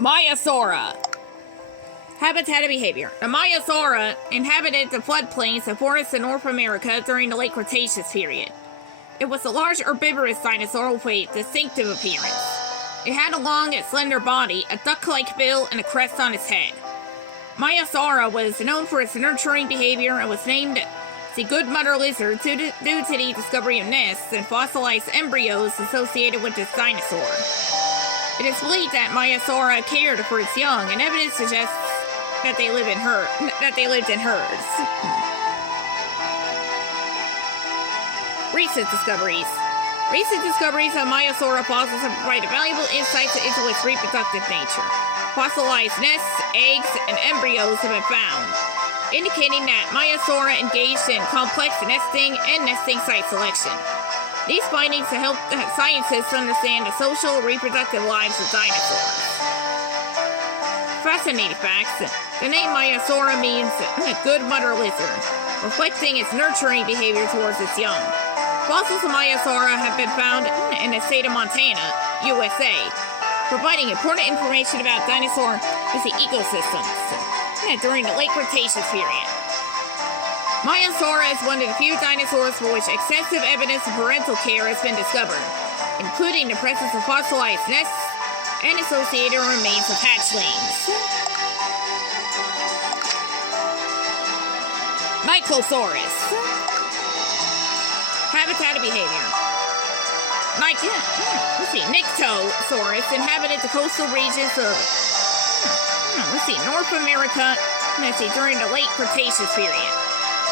InkySora. Habitat and behavior. The InkySora inhabited the floodplains of forests in North America during the late Cretaceous period. It was a large herbivorous dinosaur with a distinctive appearance. It had a long and slender body, a duck-like bill, and a crest on its head. InkySora was known for its nurturing behavior and was named the good mother lizard due to the discovery of nests and fossilized embryos associated with this dinosaur. It is believed that InkySora cared for its young, and evidence suggests that they lived in herds. Recent discoveries. Recent discoveries of InkySora fossils have provided valuable insights into its reproductive nature. Fossilized nests, eggs, and embryos have been found, indicating that InkySora engaged in complex nesting and nesting site selection. These findings have helped scientists understand the social and reproductive lives of dinosaurs. Fascinating facts. The name InkySora means good mother lizard, reflecting its nurturing behavior towards its young. Fossils of InkySora have been found in the state of Montana, USA, providing important information about dinosaur ecosystems during the late Cretaceous period. InkySora is one of the few dinosaurs for which extensive evidence of parental care has been discovered, including the presence of fossilized nests and associated remains of hatchlings. InkySora's habitat and behavior. InkySora's inhabited the coastal regions of North America during the late Cretaceous period.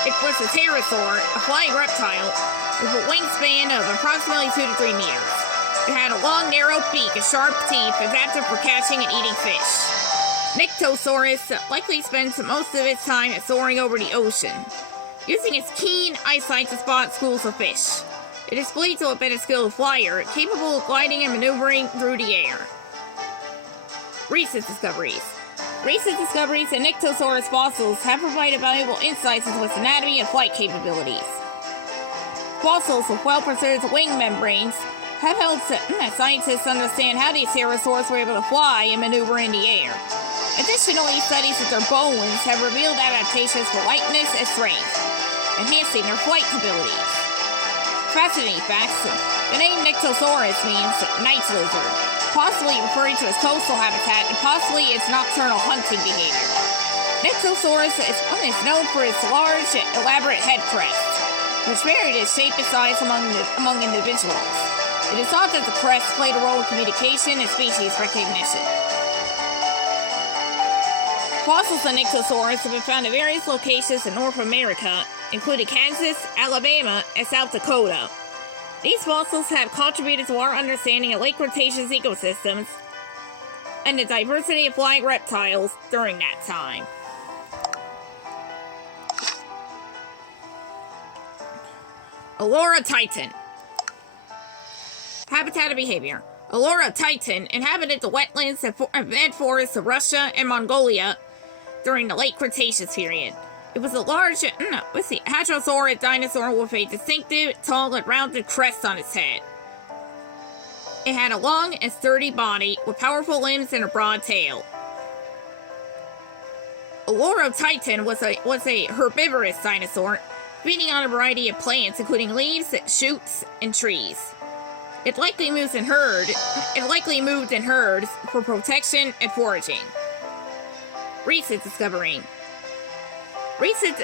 It was a pterosaur, a flying reptile, with a wingspan of approximately 2 to 3 meters. It had a long, narrow beak and sharp teeth adapted for catching and eating fish. InkySora's likely spends most of its time soaring over the ocean, using its keen eyesight to spot schools of fish. It is believed to have been a skilled flyer, capable of gliding and maneuvering through the air. Recent discoveries. Recent discoveries in InkySora's fossils have provided valuable insights into its anatomy and flight capabilities. Fossils with well-preserved wing membranes have helped scientists understand how these pterosaurs were able to fly and maneuver in the air. Additionally, studies of their bones have revealed adaptations for lightness and strength, enhancing their flight abilities. Fascinating facts. The name InkySora's means night lizard, possibly referring to its coastal habitat and possibly its nocturnal hunting behavior. InkySora's is known for its large, elaborate head crest, which varied in shape and size among individuals. It is thought that the crest played a role in communication and species recognition. Fossils of InkySora's have been found in various locations in North America, including Kansas, Alabama, and South Dakota. These fossils have contributed to our understanding of late Cretaceous ecosystems and the diversity of flying reptiles during that time. Aurora Titan. Habitat and behavior. Aurora Titan inhabited the wetlands and forests of Russia and Mongolia during the late Cretaceous period. It was a large, hadrosaurid dinosaur with a distinctive, tall, and rounded crest on its head. It had a long and sturdy body with powerful limbs and a broad tail. Aurora Titan was a herbivorous dinosaur, feeding on a variety of plants, including leaves, shoots, and trees. It likely moved in herds for protection and foraging. Recent discoveries. Recent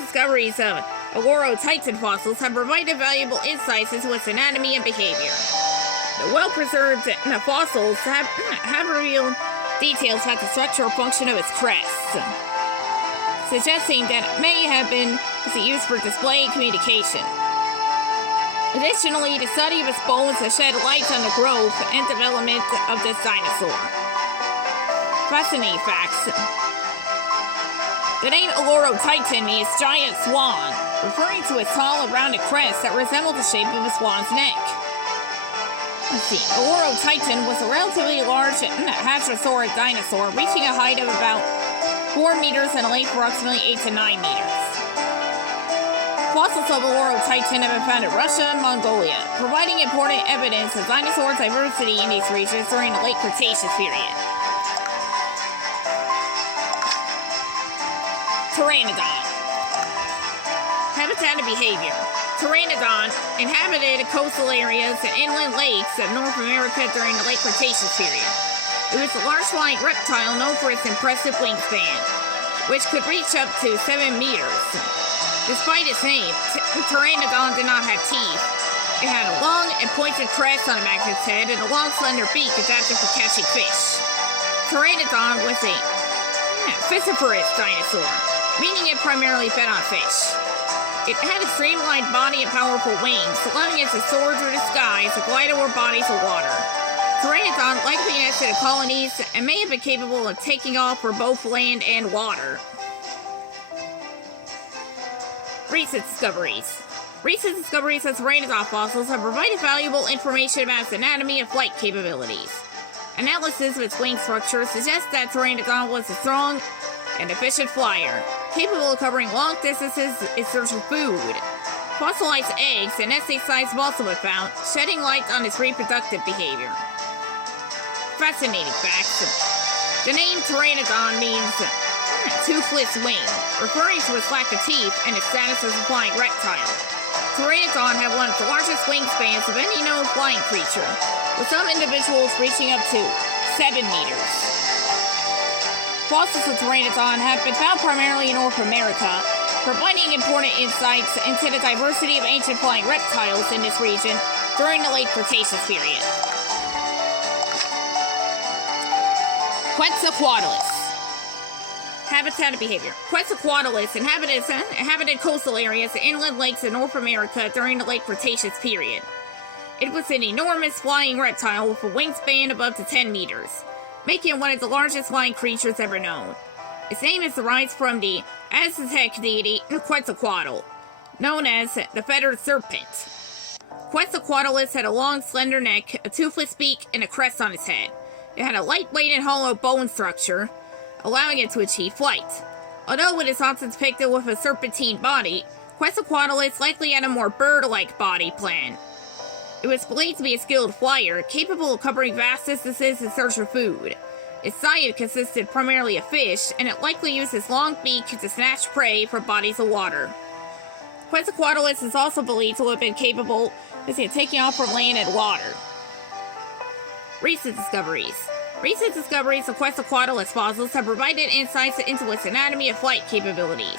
discoveries of Aurora Titan fossils have provided valuable insights into its anatomy and behavior. The well-preserved fossils have revealed details about the structure or function of its crest, suggesting that it may have been used for display and communication. Additionally, the study of its bones has shed light on the growth and development of this dinosaur. Fascinating facts. The name Aurora Titan means giant swan, referring to its tall and rounded crest that resembled the shape of a swan's neck. Aurora Titan was a relatively large hadrosaurid dinosaur, reaching a height of about 4 meters and a length of approximately 8 to 9 meters. Fossils of the Laurel Titan have been found in Russia and Mongolia, providing important evidence of dinosaur diversity in these regions during the late Cretaceous period. Pteranodon. Habitat and behavior. Pteranodon inhabited coastal areas and inland lakes of North America during the late Cretaceous period. It was a large flying reptile known for its impressive wingspan, which could reach up to 7 meters. Despite its name, Pteranodon did not have teeth. It had a long and pointed crest on the back of its head and a long, slender beak adapted for catching fish. Pteranodon was a piscivorous dinosaur, meaning it primarily fed on fish. It had a streamlined body and powerful wings, allowing it to soar through the skies and glide over bodies of water. Pteranodon likely nested in colonies and may have been capable of taking off for both land and water. Recent discoveries. Recent discoveries of Pteranodon fossils have provided valuable information about its anatomy and flight capabilities. Analysis of its wing structure suggests that Pteranodon was a strong and efficient flyer, capable of covering long distances in search of food. Fossilized eggs and nesting sites have also been found, shedding light on its reproductive behavior. Fascinating facts. The name Pteranodon means toothless wing, referring to its lack of teeth and its status as a flying reptile. Pteranodon have one of the largest wingspans of any known flying creature, with some individuals reaching up to 7 meters. Fossils of Pteranodon have been found primarily in North America, providing important insights into the diversity of ancient flying reptiles in this region during the late Cretaceous period. Quetzalcoatlus. Habitat and behavior. Quetzalcoatlus inhabited coastal areas and inland lakes in North America during the late Cretaceous period. It was an enormous flying reptile with a wingspan of up to 10 meters, making it one of the largest flying creatures ever known. Its name is derived from the Aztec deity Quetzalcoatl, known as the feathered serpent. Quetzalcoatlus had a long, slender neck, a toothless beak, and a crest on its head. It had a lightweight and hollow bone structure, allowing it to achieve flight. Although it is often depicted with a serpentine body, Quetzalcoatlus likely had a more bird-like body plan. It was believed to be a skilled flyer, capable of covering vast distances in search of food. Its diet consisted primarily of fish, and it likely used its long beak to snatch prey from bodies of water. Quetzalcoatlus is also believed to have been capable of taking off from land and water. Recent discoveries. Recent discoveries of Quetzalcoatlus fossils have provided insights into its anatomy and flight capabilities.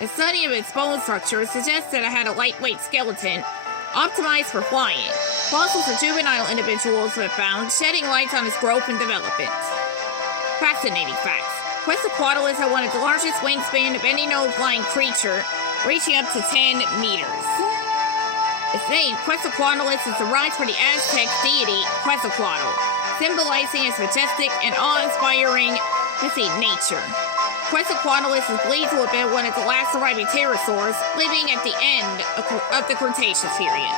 The study of its bone structure suggests that it had a lightweight skeleton, optimized for flying. Fossils of juvenile individuals have been found, shedding light on its growth and development. Fascinating facts. Quetzalcoatlus had one of the largest wingspan of any known flying creature, reaching up to 10 meters. Its name, Quetzalcoatlus, is derived from the Aztec deity Quetzalcoatl, symbolizing its majestic and awe-inspiring nature. Quetzalcoatlus is believed to have been one of the last surviving pterosaurs, living at the end of the Cretaceous period.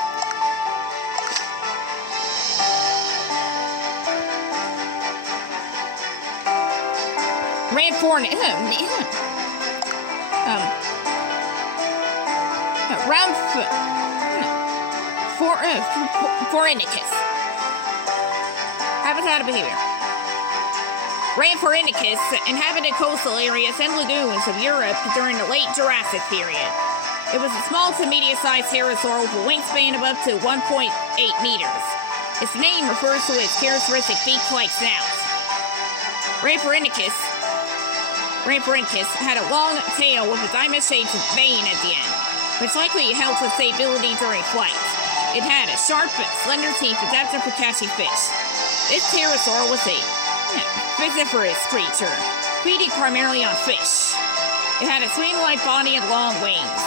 Rhamphorhynchus. Habitat and behavior. Rhamphorhynchus inhabited coastal areas and lagoons of Europe during the late Jurassic period. It was a small to medium-sized pterosaur with a wingspan of up to 1.8 meters. Its name refers to its characteristic beak-like snout. Rhamphorhynchus had a long tail with a diamond-shaped vein at the end, which likely helped with stability during flight. It had a sharp but slender teeth adapted for catching fish. This pterosaur was a piscivorous creature, feeding primarily on fish. It had a streamlined body and long wings,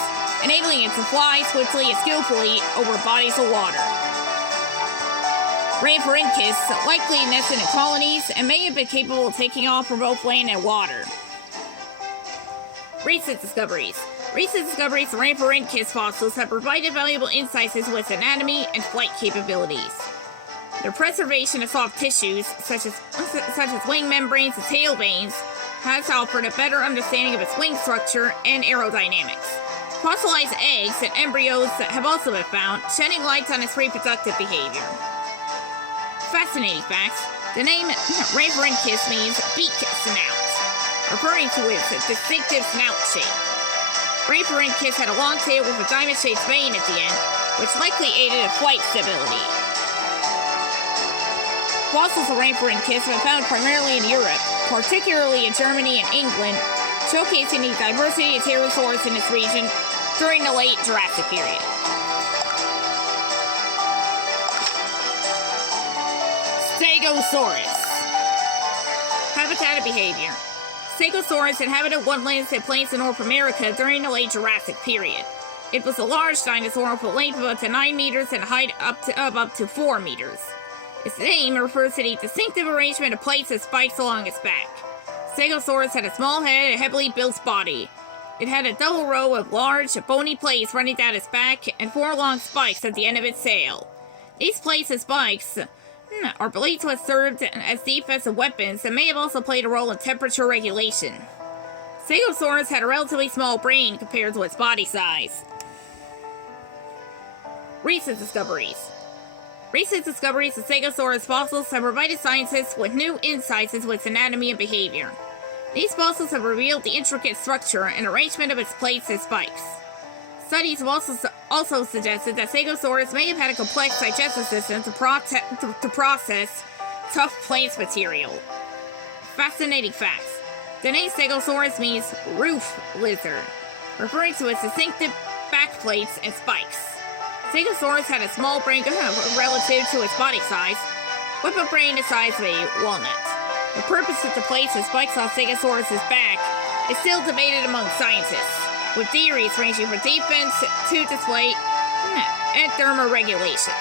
enabling it to fly swiftly and skillfully over bodies of water. Rhamphorhynchus likely nested in colonies and may have been capable of taking off from both land and water. Recent discoveries. Recent discoveries of Rhamphorhynchus fossils have provided valuable insights into its anatomy and flight capabilities. Their preservation of soft tissues, such as wing membranes and tail veins, has offered a better understanding of its wing structure and aerodynamics. Fossilized eggs and embryos have also been found, shedding light on its reproductive behavior. Fascinating facts. The name Rhamphorhynchus means beak snout, referring to its distinctive snout shape. Rhamphorhynchus had a long tail with a diamond-shaped vein at the end, which likely aided its flight stability. Fossils of Rhamphorhynchus have been found primarily in Europe, particularly in Germany and England, showcasing the diversity of pterosaurs in this region during the late Jurassic period. Stegosaurus. Habitat and behavior. Stegosaurus inhabited woodlands and plains in North America during the late Jurassic period. It was a large dinosaur with a length of up to 9 meters and a height of up to 4 meters. Its name refers to the distinctive arrangement of plates and spikes along its back. Stegosaurus had a small head and a heavily built body. It had a double row of large, bony plates running down its back and 4 long spikes at the end of its tail. These plates and spikes are believed to have served as defensive weapons and may have also played a role in temperature regulation. Stegosaurus had a relatively small brain compared to its body size. Recent discoveries. Recent discoveries of Stegosaurus fossils have provided scientists with new insights into its anatomy and behavior. These fossils have revealed the intricate structure and arrangement of its plates and spikes. Studies have also suggested that Stegosaurus may have had a complex digestive system to process tough plant material. Fascinating facts. The name Stegosaurus means roof lizard, referring to its distinctive back plates and spikes. Stegosaurus had a small brain relative to its body size, with a brain the size of a walnut. The purpose of the plates and spikes on Stegosaurus' back is still debated among scientists, with theories ranging from defense to display and thermoregulation.